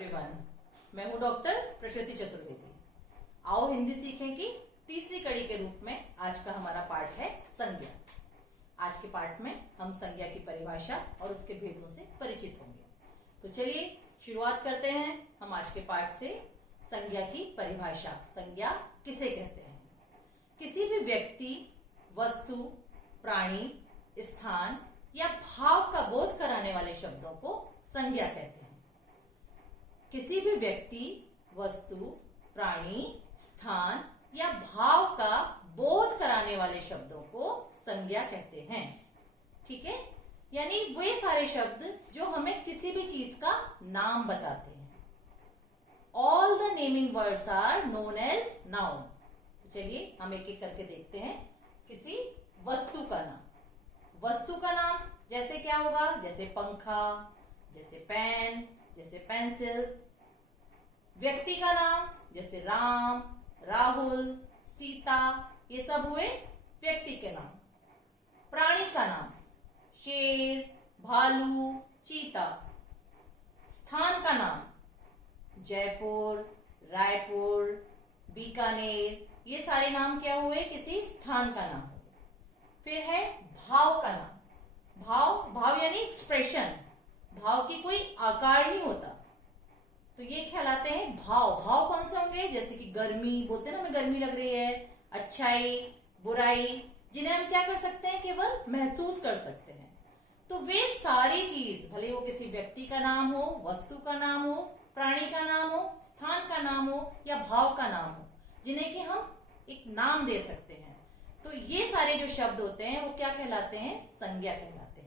Everyone, मैं हूं doctor प्रकृति चतुर्वेदी। आओ हिंदी सीखें की तीसरी कड़ी के रूप में आज का हमारा पाठ है संज्ञा। आज के पाठ में हम संज्ञा की परिभाषा और उसके भेदों से परिचित होंगे। तो चलिए शुरुआत करते हैं हम आज के पाठ से। संज्ञा की परिभाषा। संज्ञा किसे कहते हैं? किसी भी व्यक्ति, वस्तु, प्राणी, स्थान या भाव का बोध कराने वाले शब्दों को संज्ञा कहते हैं। किसी भी व्यक्ति, वस्तु, प्राणी, स्थान या भाव का बोध कराने वाले शब्दों को संज्ञा कहते हैं। ठीक है, यानी वे सारे शब्द जो हमें किसी भी चीज का नाम बताते हैं। All the naming words are known as noun. चलिए हम एक एक करके देखते हैं। किसी वस्तु का नाम। वस्तु का नाम जैसे क्या होगा? जैसे पंखा, जैसे पेन, जैसे पेंसिल। व्यक्ति का नाम जैसे राम, राहुल, सीता, ये सब हुए व्यक्ति के नाम। प्राणी का नाम शेर, भालू, चीता। स्थान का नाम जयपुर, रायपुर, बीकानेर, ये सारे नाम क्या हुए? किसी स्थान का नाम हुए। फिर है भाव का नाम। भाव यानी एक्सप्रेशन। भाव की कोई आकार नहीं होता, तो ये कहलाते हैं भाव। भाव कौन से होंगे? जैसे कि गर्मी, बोलते हैं ना हमें गर्मी लग रही है, अच्छाई, बुराई, जिन्हें हम क्या कर सकते हैं? केवल महसूस कर सकते हैं। तो वे सारी चीज, भले वो किसी व्यक्ति का नाम हो, वस्तु का नाम हो, प्राणी का नाम हो, स्थान का नाम हो या भाव का नाम हो, जिन्हें कि हम एक नाम दे सकते हैं, तो ये सारे जो शब्द होते हैं वो क्या कहलाते हैं? संज्ञा कहलाते हैं।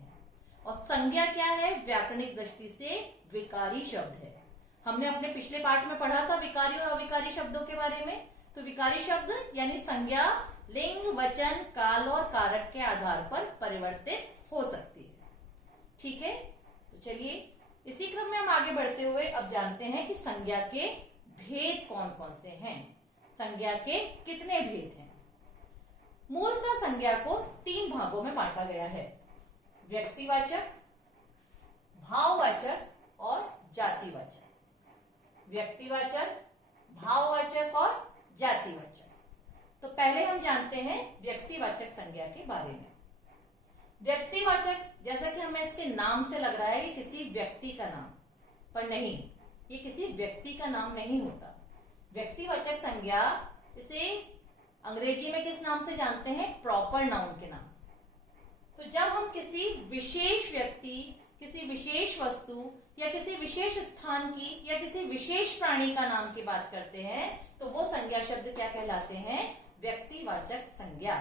और संज्ञा क्या है? व्याकरणिक दृष्टि से विकारी शब्द है। हमने अपने पिछले पाठ में पढ़ा था विकारी और अविकारी शब्दों के बारे में। तो विकारी शब्द यानी संज्ञा लिंग, वचन, काल और कारक के आधार पर परिवर्तित हो सकती है। ठीक है, तो चलिए इसी क्रम में हम आगे बढ़ते हुए अब जानते हैं कि संज्ञा के भेद कौन कौन से हैं। संज्ञा के कितने भेद हैं? मूलतः संज्ञा को 3 भागों में बांटा गया है: व्यक्तिवाचक, भाववाचक और जातिवाचक। व्यक्तिवाचक, भाववाचक और जातिवाचक। तो पहले हम जानते हैं व्यक्तिवाचक संज्ञा के बारे में। व्यक्तिवाचक, जैसा कि हमें इसके नाम से लग रहा है कि किसी व्यक्ति का नाम, पर नहीं, ये किसी व्यक्ति का नाम नहीं होता। व्यक्तिवाचक संज्ञा इसे अंग्रेजी में किस नाम से जानते हैं? प्रॉपर नाउन के नाम से। तो जब हम किसी विशेष व्यक्ति, किसी विशेष वस्तु या किसी विशेष स्थान की या किसी विशेष प्राणी का नाम की बात करते हैं तो वो संज्ञा शब्द क्या कहलाते हैं? व्यक्तिवाचक संज्ञा।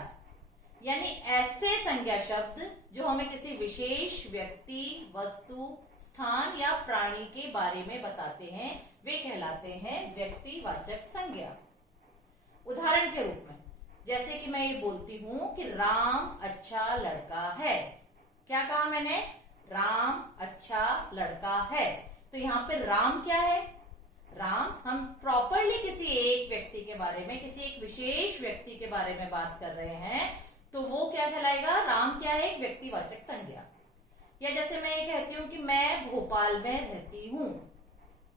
यानी ऐसे संज्ञा शब्द जो हमें किसी विशेष व्यक्ति, वस्तु, स्थान या प्राणी के बारे में बताते हैं वे कहलाते हैं व्यक्तिवाचक संज्ञा। उदाहरण के रूप में जैसे कि मैं ये बोलती हूं कि राम अच्छा लड़का है। क्या कहा मैंने? राम अच्छा लड़का है। तो यहाँ पे राम क्या है? राम, हम प्रॉपरली किसी एक व्यक्ति के बारे में, किसी एक विशेष व्यक्ति के बारे में बात कर रहे हैं, तो वो क्या कहलाएगा? राम क्या है? एक व्यक्तिवाचक संज्ञा। या जैसे मैं ये कहती हूँ कि मैं भोपाल में रहती हूँ,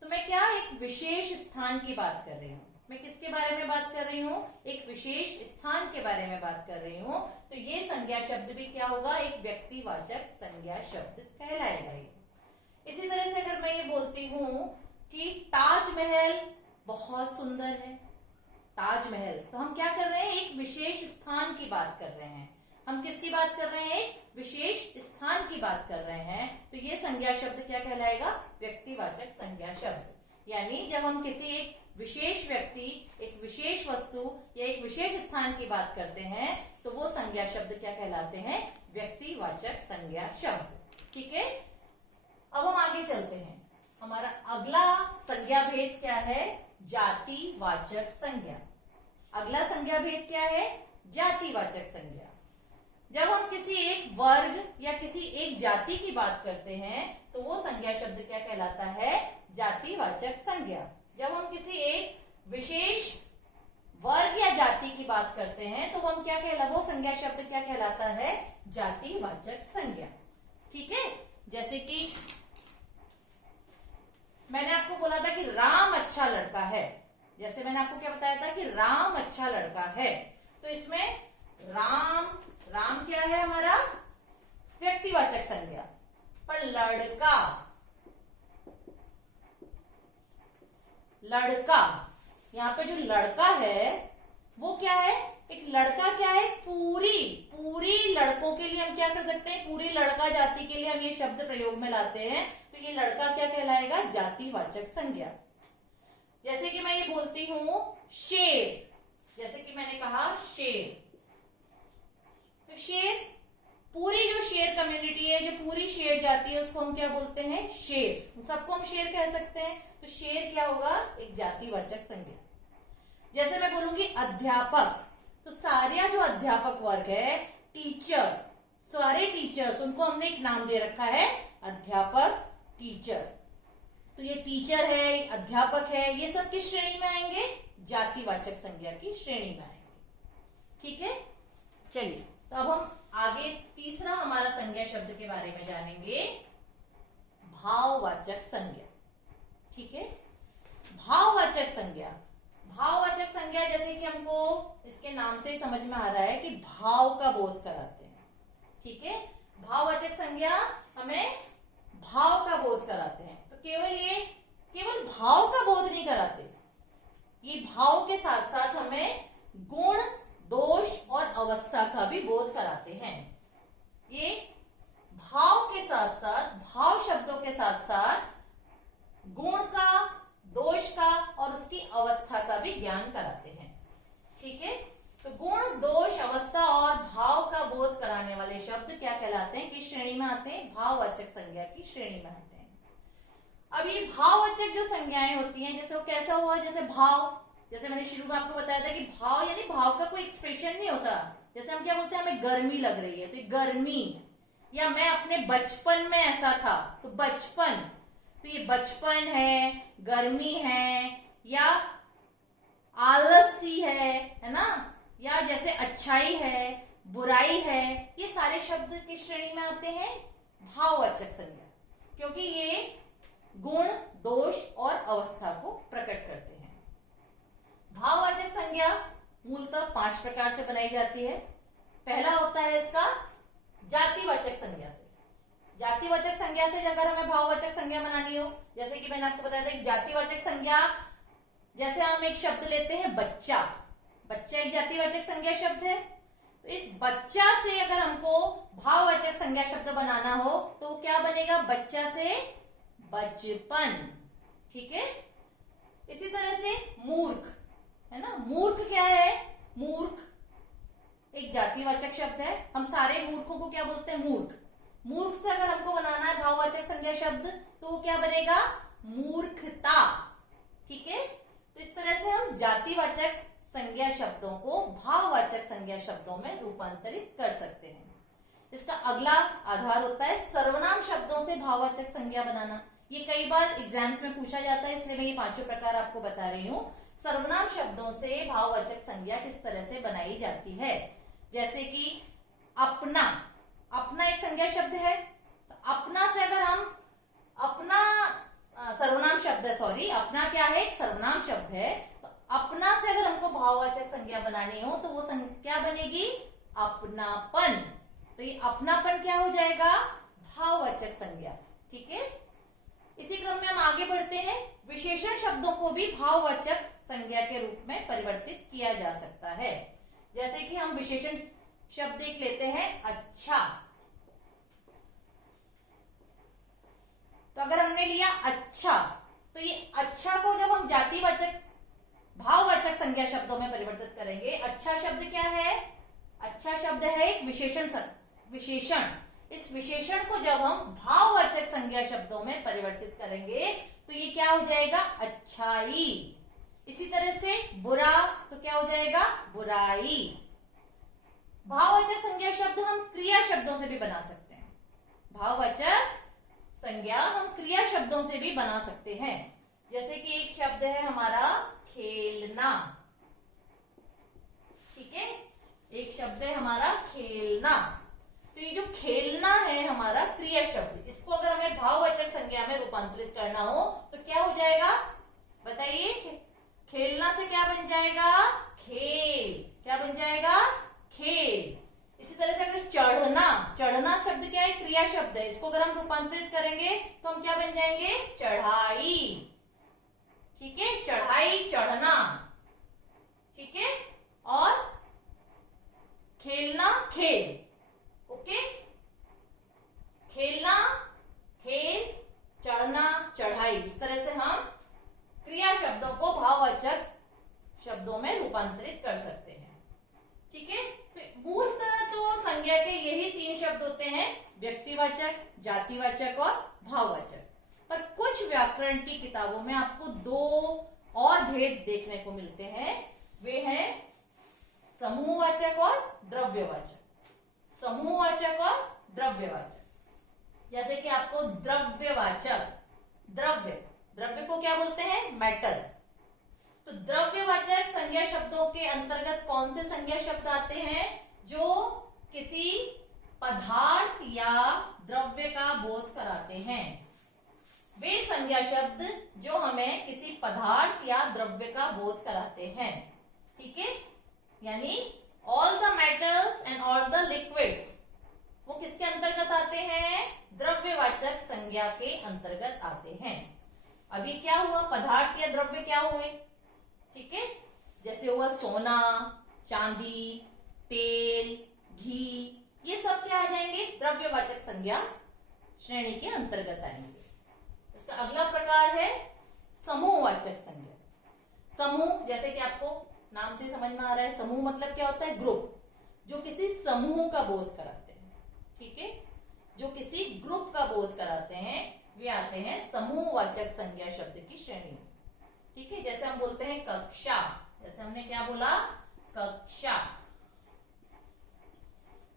तो मैं क्या एक विशेष स्थान की बात कर रही हूँ। मैं किसके बारे में बात कर रही हूँ? एक विशेष स्थान के बारे में बात कर रही हूँ। तो ये संज्ञा शब्द भी क्या होगा? एक व्यक्तिवाचक संज्ञा शब्द कहलाएगा ये। इसी तरह से अगर मैं ये बोलती हूँ कि ताजमहल बहुत सुंदर है, ताजमहल, तो हम क्या कर रहे हैं? एक विशेष स्थान की बात कर रहे हैं। हम किसकी बात कर रहे हैं? एक विशेष स्थान की बात कर रहे हैं। तो ये संज्ञा शब्द क्या कहलाएगा? व्यक्तिवाचक संज्ञा शब्द। यानी जब हम किसी एक विशेष व्यक्ति, एक विशेष वस्तु या एक विशेष स्थान की बात करते हैं तो वो संज्ञा शब्द क्या कहलाते हैं? व्यक्तिवाचक संज्ञा शब्द। ठीक है, अब हम आगे चलते हैं। हमारा अगला संज्ञा भेद क्या है? जातिवाचक संज्ञा। अगला संज्ञा भेद क्या है? जातिवाचक संज्ञा। जब हम किसी एक वर्ग या किसी एक जाति की बात करते हैं तो वो संज्ञा शब्द क्या कहलाता है? जातिवाचक संज्ञा। जब हम किसी एक विशेष वर्ग या जाति की बात करते हैं तो हम क्या कहला, वो संज्ञा शब्द क्या कहलाता है? जातिवाचक संज्ञा। ठीक है, जैसे कि मैंने आपको बोला बोला था कि राम अच्छा लड़का है, जैसे मैंने आपको क्या बताया था कि राम अच्छा लड़का है, तो इसमें राम, राम क्या है हमारा व्यक्तिवाचक संज्ञा, पर लड़का, लड़का यहाँ पे जो लड़का है वो क्या है, एक लड़का क्या है, पूरी लड़कों के लिए हम क्या कर सकते हैं, पूरी लड़का जाति के लिए हम ये शब्द प्रयोग में लाते हैं, तो ये लड़का क्या कहलाएगा, जातिवाचक संज्ञा। जैसे कि मैं ये बोलती हूं शेर, जैसे कि मैंने कहा शेर, तो शेर, पूरी जो शेर कम्युनिटी है, जो पूरी शेर जाति है, उसको हम क्या बोलते हैं, शेर, सबको हम शेर कह सकते हैं, तो शेर क्या होगा, एक जातिवाचक संज्ञा। जैसे मैं बोलूंगी अध्यापक, तो सारे जो अध्यापक वर्ग है, टीचर, सारे टीचर्स, उनको हमने एक नाम दे रखा है अध्यापक, टीचर, तो ये टीचर है, अध्यापक है, ये सब किस श्रेणी में आएंगे, जातिवाचक संज्ञा की श्रेणी में आएंगे। ठीक है, चलिए तो अब हम आगे तीसरा हमारा संज्ञा शब्द के बारे में जानेंगे, भाववाचक संज्ञा। ठीक है, भाववाचक संज्ञा, भाववाचक संज्ञा जैसे कि हमको इसके नाम से ही समझ में आ रहा है कि भाव का बोध कराते हैं। ठीक है, भाववाचक संज्ञा हमें भाव का बोध कराते हैं, तो केवल भाव का बोध नहीं कराते, ये भाव के साथ साथ हमें गुण, दोष और अवस्था का भी बोध कराते हैं। ये भाव के साथ साथ, भाव शब्दों के साथ साथ गुण का, दोष का और उसकी अवस्था का भी ज्ञान कराते हैं। ठीक है, तो गुण, दोष, अवस्था और भाव का बोध कराने वाले शब्द क्या कहलाते हैं, किस श्रेणी में आते हैं, भाववाचक संज्ञा की श्रेणी में आते हैं। अब ये भाववाचक जो संज्ञाएं होती हैं, जैसे वो कैसा हुआ, जैसे भाव, जैसे मैंने शुरू में आपको बताया था कि भाव यानी भाव का कोई एक्सप्रेशन नहीं होता। जैसे हम क्या बोलते हैं, हमें गर्मी लग रही है, तो ये गर्मी, या मैं अपने बचपन में ऐसा था, तो बचपन, तो ये बचपन है, गर्मी है, या आलसी है ना, या जैसे अच्छाई है, बुराई है, ये सारे शब्द किस श्रेणी में आते हैं, भाववाचक संज्ञा, क्योंकि ये गुण, दोष और अवस्था को प्रकट करते हैं। भाववाचक संज्ञा मूलतः 5 प्रकार से बनाई जाती है। पहला होता है इसका जातिवाचक संज्ञा से। जातिवाचक संज्ञा से अगर हमें भाववाचक संज्ञा बनानी हो, जैसे कि मैंने आपको बताया था कि जातिवाचक संज्ञा, जैसे हम एक शब्द लेते हैं बच्चा, बच्चा एक जातिवाचक संज्ञा शब्द है, तो इस बच्चा से अगर हमको भाववाचक संज्ञा शब्द बनाना हो तो क्या बनेगा, बच्चा से बचपन। ठीक है, इसी तरह से मूर्ख है ना, मूर्ख क्या है, मूर्ख एक जातिवाचक शब्द है, हम सारे मूर्खों को क्या बोलते हैं, मूर्ख। मूर्ख से अगर हमको बनाना है भाववाचक संज्ञा शब्द तो वो क्या बनेगा, मूर्खता। ठीक है, तो इस तरह से हम जातिवाचक संज्ञा शब्दों को भाववाचक संज्ञा शब्दों में रूपांतरित कर सकते हैं। इसका अगला आधार होता है सर्वनाम शब्दों से भाववाचक संज्ञा बनाना। ये कई बार एग्जाम्स में पूछा जाता है, इसलिए मैं ये 5 प्रकार आपको बता रही हूँ। सर्वनाम शब्दों से भाववाचक संज्ञा किस तरह से बनाई जाती है, जैसे कि अपना, अपना एक संज्ञा शब्द है, तो अपना से अगर हम, अपना सर्वनाम शब्द है, सॉरी अपना क्या है, एक सर्वनाम शब्द है, तो अपना से अगर हमको भाववाचक संज्ञा बनानी हो तो वो क्या बनेगी, अपनापन। तो ये अपनापन क्या हो जाएगा, भाववाचक संज्ञा। ठीक है, इसी क्रम में हम आगे बढ़ते हैं। विशेषण शब्दों को भी भाववाचक संज्ञा के रूप में परिवर्तित किया जा सकता है। जैसे कि हम विशेषण शब्द एक लेते हैं अच्छा, तो अगर हमने लिया अच्छा, तो ये अच्छा को जब हम जातिवाचक भाववाचक संज्ञा शब्दों में परिवर्तित करेंगे, अच्छा शब्द क्या है, अच्छा शब्द है एक विशेषण। इस विशेषण को जब हम भाववाचक संज्ञा शब्दों में परिवर्तित करेंगे तो ये क्या हो जाएगा, अच्छाई। इसी तरह से बुरा, तो क्या हो जाएगा, बुराई। भाववाचक संज्ञा शब्द हम क्रिया शब्दों से भी बना सकते हैं। भाववाचक संज्ञा हम क्रिया शब्दों से भी बना सकते हैं। जैसे कि एक शब्द है हमारा खेलना। ठीक है, एक शब्द है हमारा खेलना, तो ये जो खेलना है हमारा क्रिया शब्द, इसको अगर हमें भाववाचक संज्ञा में रूपांतरित करना हो तो क्या हो जाएगा बताइए? खेलना से क्या बन जाएगा? खेल। क्या बन जाएगा? खेल। इसी तरह से अगर चढ़ना, चढ़ना शब्द क्या है? क्रिया शब्द है। इसको अगर हम रूपांतरित करेंगे तो हम क्या बन जाएंगे? चढ़ाई। ठीक है, चढ़ाई, चढ़ना। ठीक है, और खेलना, खेल। ओके, खेलना, खेल, चढ़ना, चढ़ाई। इस तरह से हम क्रिया शब्दों को भाववाचक शब्दों में रूपांतरित कर सकते हैं। ठीक है, तो मूलतः तो संज्ञा के यही 3 शब्द होते हैं, व्यक्तिवाचक, जातिवाचक और भाववाचक। पर कुछ व्याकरण की किताबों में आपको 2 और भेद देखने को मिलते हैं। वे हैं समूहवाचक और द्रव्यवाचक। समूहवाचक और द्रव्यवाचक। जैसे कि आपको द्रव्यवाचक, द्रव्य, द्रव्य को क्या बोलते हैं? मैटर। तो द्रव्यवाचक संज्ञा शब्दों के अंतर्गत कौन से संज्ञा शब्द आते हैं? जो किसी पदार्थ या द्रव्य का बोध कराते हैं। वे संज्ञा शब्द जो हमें किसी पदार्थ या द्रव्य का बोध कराते हैं। ठीक है, यानी all the metals and all the liquids, वो किसके अंतर्गत आते हैं? द्रव्यवाचक संज्ञा के अंतर्गत आते हैं। अभी क्या हुआ? पदार्थ या द्रव्य क्या हुए? ठीक है, जैसे हुआ सोना, चांदी, तेल, घी, ये सब क्या आ जाएंगे? द्रव्यवाचक संज्ञा श्रेणी के अंतर्गत आएंगे। इसका अगला प्रकार है समूहवाचक संज्ञा। समूह, जैसे कि आपको नाम से समझ में आ रहा है, समूह मतलब क्या होता है? ग्रुप, जो किसी समूह का बोध कराते हैं। ठीक है, जो किसी ग्रुप का बोध कराते हैं वे आते हैं समूहवाचक संज्ञा शब्द की श्रेणी में। ठीक है, जैसे हम बोलते हैं कक्षा, जैसे हमने क्या बोला? कक्षा।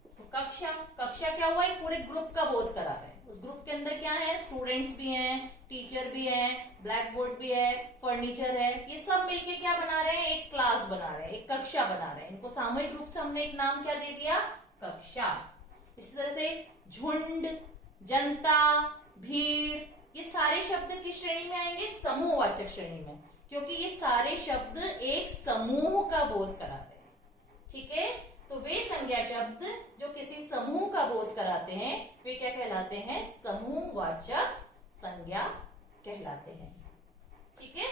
तो कक्षा, कक्षा क्या हुआ? एक पूरे ग्रुप का बोध करा रहे हैं। उस ग्रुप के अंदर क्या है? स्टूडेंट्स भी हैं, टीचर भी है, ब्लैक बोर्ड भी है, फर्नीचर है, ये सब मिलके क्या बना रहे हैं? एक क्लास बना रहे हैं, एक कक्षा बना रहे हैं। इनको सामूहिक रूप से हमने एक नाम क्या दे दिया? कक्षा। इसी तरह से झुंड, जनता, भीड़, ये सारे शब्द किस श्रेणी में आएंगे? समूहवाचक श्रेणी में, क्योंकि ये सारे शब्द एक समूह का बोध करा रहे हैं। ठीक है, तो वे संज्ञा शब्द जो किसी समूह का बोध कराते हैं वे क्या कहलाते हैं? समूहवाचक संज्ञा कहलाते हैं। ठीक है,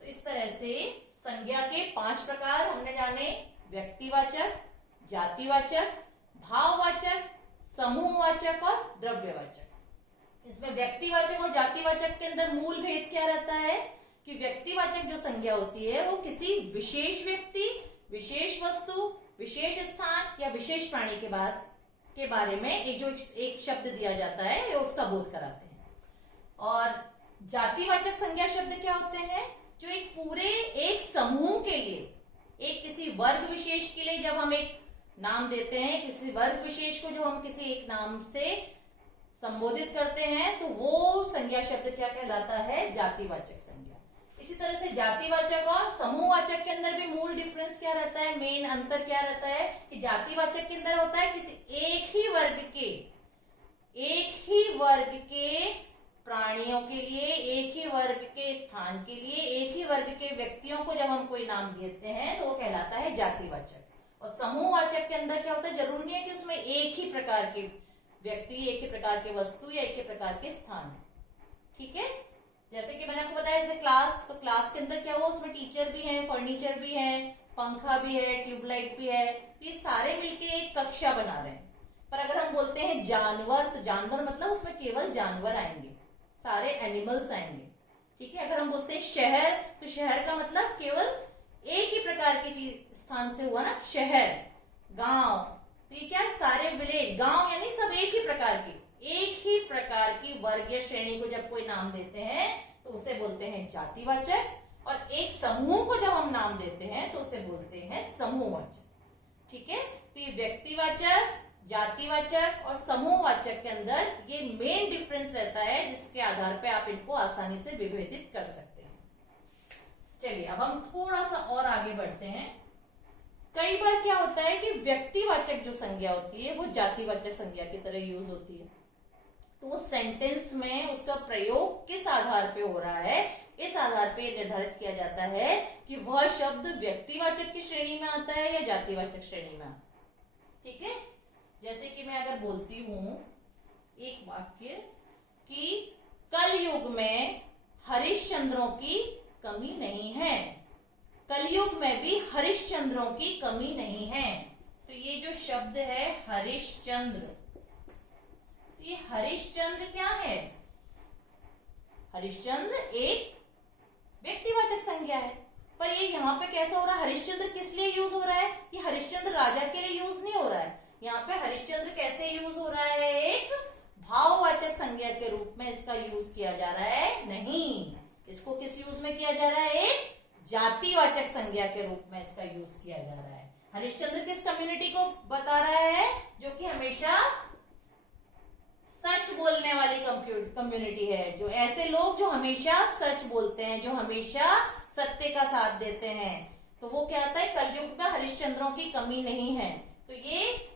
तो इस तरह से संज्ञा के 5 प्रकार हमने जाने, व्यक्तिवाचक, जातिवाचक, भाववाचक, समूहवाचक और द्रव्यवाचक। इसमें व्यक्तिवाचक और जातिवाचक के अंदर मूल भेद क्या रहता है? कि व्यक्तिवाचक जो संज्ञा होती है वो किसी विशेष व्यक्ति, विशेष वस्तु, विशेष स्थान या विशेष प्राणी के बारे में एक शब्द दिया जाता है, या उसका बोध कराते हैं। और जातिवाचक संज्ञा शब्द क्या होते हैं? जो एक पूरे एक समूह के लिए, एक किसी वर्ग विशेष के लिए जब हम एक नाम देते हैं, किसी वर्ग विशेष को जब हम किसी एक नाम से संबोधित करते हैं, तो वो संज्ञा शब्द क्या कहलाता है? जातिवाचक संज्ञा। इसी तरह से जातिवाचक और समूहवाचक के अंदर भी मूल डिफरेंस क्या रहता है? मेन अंतर क्या रहता है? कि जातिवाचक के अंदर होता है किसी एक ही वर्ग के प्राणियों के लिए, एक ही वर्ग के स्थान के लिए, एक ही वर्ग के व्यक्तियों को जब हम कोई नाम देते हैं तो वो कहलाता है जातिवाचक। और समूहवाचक के अंदर क्या होता है? जरूरी नहीं है कि उसमें एक ही प्रकार के व्यक्ति, एक ही प्रकार के वस्तु या एक ही प्रकार के स्थान है। ठीक है, जैसे कि मैंने आपको बताया, जैसे क्लास, तो क्लास के अंदर क्या हुआ? उसमें टीचर भी है, फर्नीचर भी है, पंखा भी है, ट्यूबलाइट भी है, ये सारे मिलके एक कक्षा बना रहे हैं। पर अगर हम बोलते हैं जानवर, तो जानवर मतलब उसमें केवल जानवर आएंगे, सारे एनिमल्स आएंगे। ठीक है, अगर हम बोलते हैं शहर, तो शहर का मतलब केवल एक ही प्रकार की चीज स्थान से हुआ ना, शहर। गांव, तो ये क्या है? सारे विलेज, गांव यानी सब एक ही प्रकार की, एक ही प्रकार की वर्गीय श्रेणी को जब कोई नाम देते हैं तो उसे बोलते हैं जातिवाचक, और एक समूह को जब हम नाम देते हैं तो उसे बोलते हैं समूहवाचक। ठीक है, तो ये व्यक्तिवाचक, जातिवाचक और समूहवाचक के अंदर ये मेन डिफरेंस रहता है, जिसके आधार पर आप इनको आसानी से विभेदित कर सकते हैं। चलिए अब हम थोड़ा सा और आगे बढ़ते हैं। कई बार क्या होता है कि व्यक्तिवाचक जो संज्ञा होती है वो जातिवाचक संज्ञा की तरह यूज होती है, तो वो सेंटेंस में उसका प्रयोग किस आधार पे हो रहा है, इस आधार पे निर्धारित किया जाता है कि वह शब्द व्यक्तिवाचक की श्रेणी में आता है या जातिवाचक श्रेणी में आता है। ठीक है, जैसे कि मैं अगर बोलती हूं एक वाक्य कि कलयुग में हरिश्चंद्रों की कमी नहीं है, कलयुग में भी हरिश्चंद्रों की कमी नहीं है, तो ये जो शब्द है हरिश्चंद्र, तो ये हरिश्चंद्र क्या है, हरिश्चंद्र एक व्यक्तिवाचक संज्ञा है। पर ये यहाँ पे कैसा हो रहा है, हरिश्चंद्र किस लिए यूज हो रहा है, ये हरिश्चंद्र राजा के लिए यूज नहीं हो रहा है, यहाँ पे हरिश्चंद्र कैसे यूज हो रहा है, एक भाववाचक संज्ञा के रूप में इसका यूज किया जा रहा है। नहीं, इसको किस यूज में किया जा रहा है, एक जातिवाचक संज्ञा के रूप में इसका यूज किया जा रहा है। हरिश्चंद्र किस कम्युनिटी को बता रहा है, जो कि हमेशा सच बोलने वाली कम्युनिटी है, जो ऐसे लोग जो हमेशा सच बोलते हैं, जो हमेशा सत्य का साथ देते हैं, तो वो क्या होता है, कलयुग में हरिश्चंद्रों की कमी नहीं है। तो ये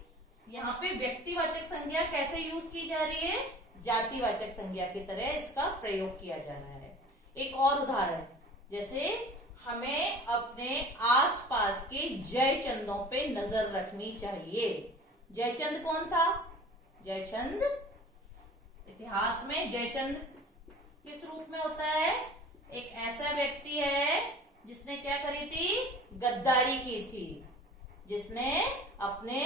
यहाँ पे व्यक्तिवाचक संज्ञा कैसे यूज की जा रही है, जातिवाचक संज्ञा की तरह इसका प्रयोग किया जा रहा है। एक और उदाहरण, जैसे हमें अपने आसपास के जयचंदों पे नजर रखनी चाहिए। जयचंद कौन था, जयचंद इतिहास में जयचंद किस रूप में होता है, एक ऐसा व्यक्ति है जिसने क्या करी थी, गद्दारी की थी, जिसने अपने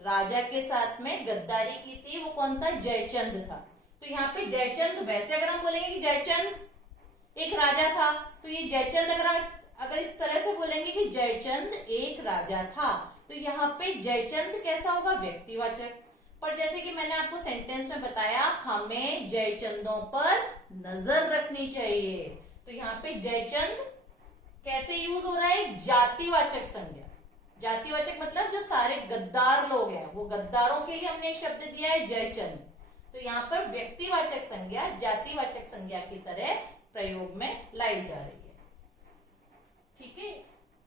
राजा के साथ में गद्दारी की थी, वो कौन था, जयचंद था। तो यहाँ पे जयचंद, वैसे अगर हम बोलेंगे कि जयचंद एक राजा था, तो ये जयचंद अगर इस तरह से बोलेंगे कि जयचंद एक राजा था, तो यहाँ पे जयचंद कैसा होगा, व्यक्तिवाचक। पर जैसे कि मैंने आपको सेंटेंस में बताया, हमें जयचंदों पर नजर रखनी चाहिए, तो यहाँ पे जयचंद कैसे यूज हो रहा है, जातिवाचक संज्ञा। जातिवाचक मतलब जो सारे गद्दार लोग हैं, वो गद्दारों के लिए हमने एक शब्द दिया है जयचंद, तो यहाँ पर व्यक्तिवाचक संज्ञा जातिवाचक संज्ञा की तरह प्रयोग में लाई जा रही है। ठीक है,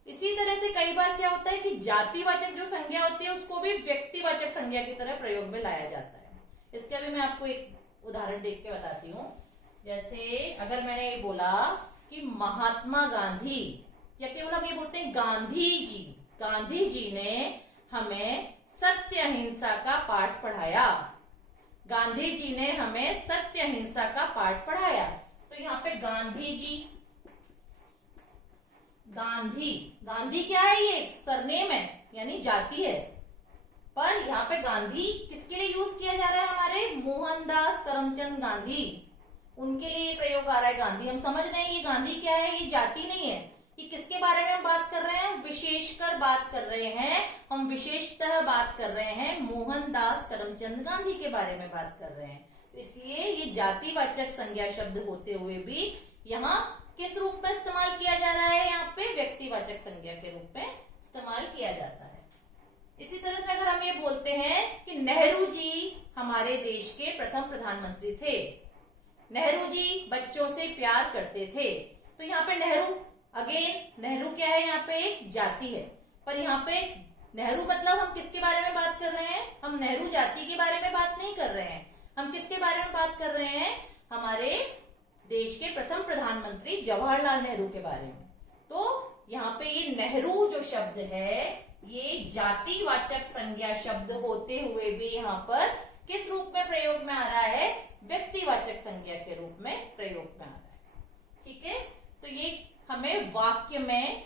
इसी तरह से कई बार क्या होता है कि जातिवाचक जो संज्ञा होती है उसको भी व्यक्तिवाचक संज्ञा की तरह प्रयोग में लाया जाता है। इसका भी मैं आपको एक उदाहरण देख के बताती हूँ। जैसे अगर मैंने ये बोला कि महात्मा गांधी, या केवल हम ये बोलते हैं गांधी जी, गांधी जी ने हमें सत्य अहिंसा का पाठ पढ़ाया, गांधी जी ने हमें सत्य अहिंसा का पाठ पढ़ाया, तो यहाँ पे गांधी जी, गांधी, गांधी क्या है, ये सरनेम है यानी जाति है, पर यहाँ पे गांधी किसके लिए यूज किया जा रहा है, हमारे मोहनदास करमचंद गांधी, उनके लिए प्रयोग आ रहा है गांधी। हम समझ रहे हैं ये गांधी क्या है, ये जाति नहीं है, ये किसके बारे में हम बात कर रहे हैं, विशेषकर बात कर रहे हैं, हम विशेषतः बात कर रहे हैं मोहनदास करमचंद गांधी के बारे में बात कर रहे हैं। तो इसलिए ये जातिवाचक संज्ञा शब्द होते हुए भी यहाँ किस रूप में इस्तेमाल किया जा रहा है, यहाँ पे व्यक्तिवाचक संज्ञा के रूप में इस्तेमाल किया जाता है। इसी तरह से अगर हम ये बोलते हैं कि नेहरू जी हमारे देश के प्रथम प्रधानमंत्री थे, नेहरू जी बच्चों से प्यार करते थे, तो यहाँ पे नेहरू, अगेन नेहरू क्या है, यहाँ पे एक जाति है, पर यहाँ पे नेहरू मतलब हम किसके बारे में बात कर रहे हैं, हम नेहरू जाति के बारे में बात नहीं कर रहे हैं, हम किसके बारे में बात कर रहे हैं, हमारे देश के प्रथम प्रधानमंत्री जवाहरलाल नेहरू के बारे में। तो यहाँ पे ये नेहरू जो शब्द है ये जातिवाचक संज्ञा शब्द होते हुए भी यहाँ पर किस रूप में प्रयोग में आ रहा है, व्यक्तिवाचक संज्ञा के रूप में प्रयोग में आ रहा है। ठीक है, तो ये हमें वाक्य में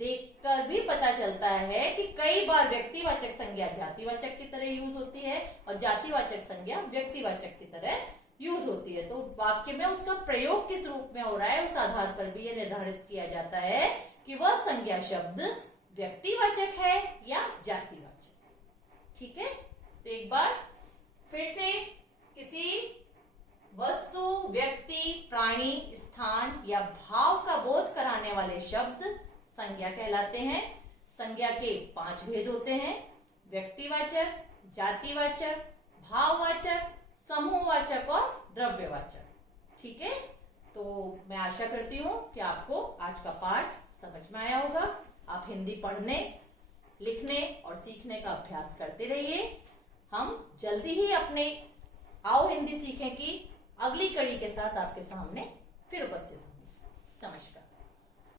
देखकर भी पता चलता है कि कई बार व्यक्तिवाचक संज्ञा जातिवाचक की तरह यूज होती है और जातिवाचक संज्ञा व्यक्तिवाचक की तरह यूज होती है। तो वाक्य में उसका प्रयोग किस रूप में हो रहा है उस आधार पर भी यह निर्धारित किया जाता है कि वह संज्ञा शब्द व्यक्तिवाचक है या जातिवाचक। ठीक है, तो एक बार फिर से किसी वस्तु, व्यक्ति, प्राणी, स्थान या भाव का बोध कराने वाले शब्द संज्ञा कहलाते हैं। संज्ञा के 5 भेद होते हैं, व्यक्तिवाचक, जातिवाचक, भाववाचक, समूहवाचक और द्रव्यवाचक। ठीक है, तो मैं आशा करती हूँ कि आपको आज का पाठ समझ में आया होगा। आप हिंदी पढ़ने लिखने और सीखने का अभ्यास करते रहिए। हम जल्दी ही अपने आओ हिंदी सीखें की अगली कड़ी के साथ आपके सामने फिर उपस्थित होंगे। नमस्कार।